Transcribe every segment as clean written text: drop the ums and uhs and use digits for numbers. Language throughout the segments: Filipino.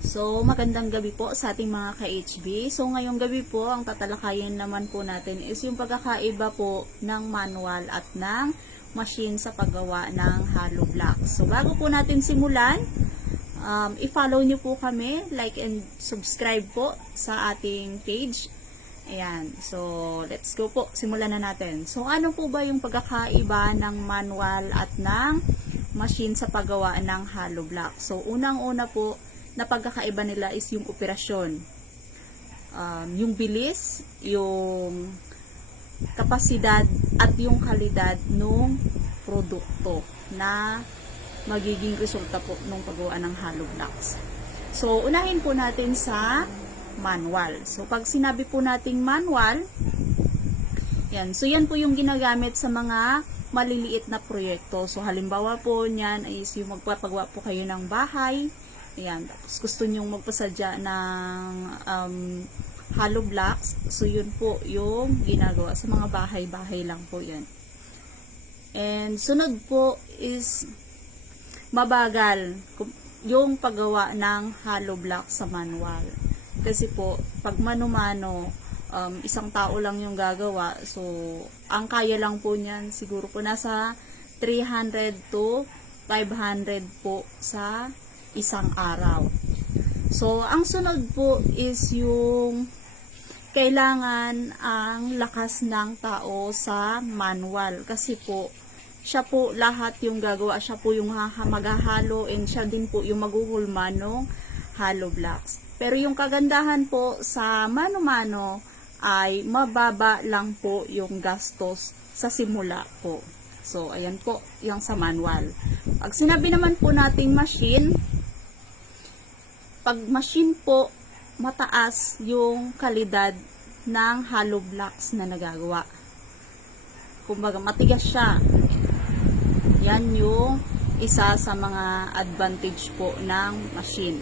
So, magandang gabi po sa ating mga ka-HB. So, ngayong gabi po, ang tatalakayin naman po natin is yung pagkakaiba po ng manual at ng machine sa paggawa ng hollow blocks. So, bago po natin simulan, i-follow nyo po kami, like and subscribe po sa ating page. Ayan. So, let's go po. Simulan na natin. So, ano po ba yung pagkakaiba ng manual at ng machine sa paggawa ng hollow block? So, unang-una po, na pagkakaiba nila is yung operasyon, yung bilis, yung kapasidad at yung kalidad ng produkto na magiging resulta po ng paggawa ng hollow blocks. So, unahin po natin sa manual. So, pag sinabi po nating manual, yan. So, yan po yung ginagamit sa mga maliliit na proyekto. So, halimbawa po niyan is yung magpapagawa po kayo ng bahay. Ayan, tapos gusto nyong magpasadya ng hollow blocks. So, yun po yung ginagawa sa mga bahay-bahay lang po yan. And sunod po is mabagal yung paggawa ng hollow blocks sa manual. Kasi po, pag mano-mano, isang tao lang yung gagawa. So, ang kaya lang po niyan, siguro po nasa 300 to 500 po sa isang araw. So, ang sunod po is yung kailangan ang lakas ng tao sa manual. Kasi po, siya po lahat yung gagawa. Siya po yung maghahalo and siya din po yung maghuhulma ng hollow blocks. Pero yung kagandahan po sa mano-mano ay mababa lang po yung gastos sa simula po. So, ayan po yung sa manual. Pag sinabi naman po nating machine, pag machine po, mataas yung kalidad ng hollow blocks na nagagawa. Kumbaga, matigas siya. Yan yung isa sa mga advantage po ng machine.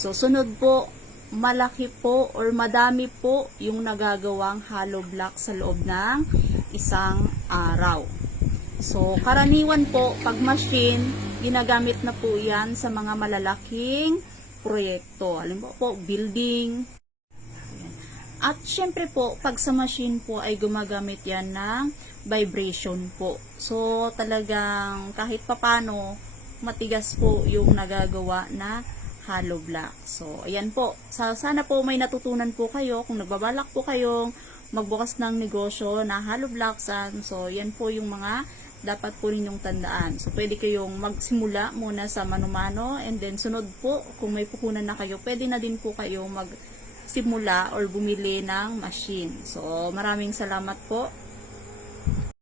So, sunod po, malaki po or madami po yung nagagawang hollow block sa loob ng isang araw. So, karaniwan po, pag machine, ginagamit na po yan sa mga malalaking proyekto. Halimbawa po, building. At syempre po, pag sa machine po ay gumagamit yan ng vibration po. So, talagang kahit papano, matigas po yung nagagawa na hollow block. So, ayan po. Sana po may natutunan po kayo kung nagbabalak po kayong magbukas ng negosyo na hollow blocks. So, yan po yung mga dapat po ninyong tandaan. So, pwede kayong magsimula muna sa mano-mano and then sunod po, kung may puhunan na kayo, pwede na din po kayo magsimula or bumili ng machine. So, maraming salamat po.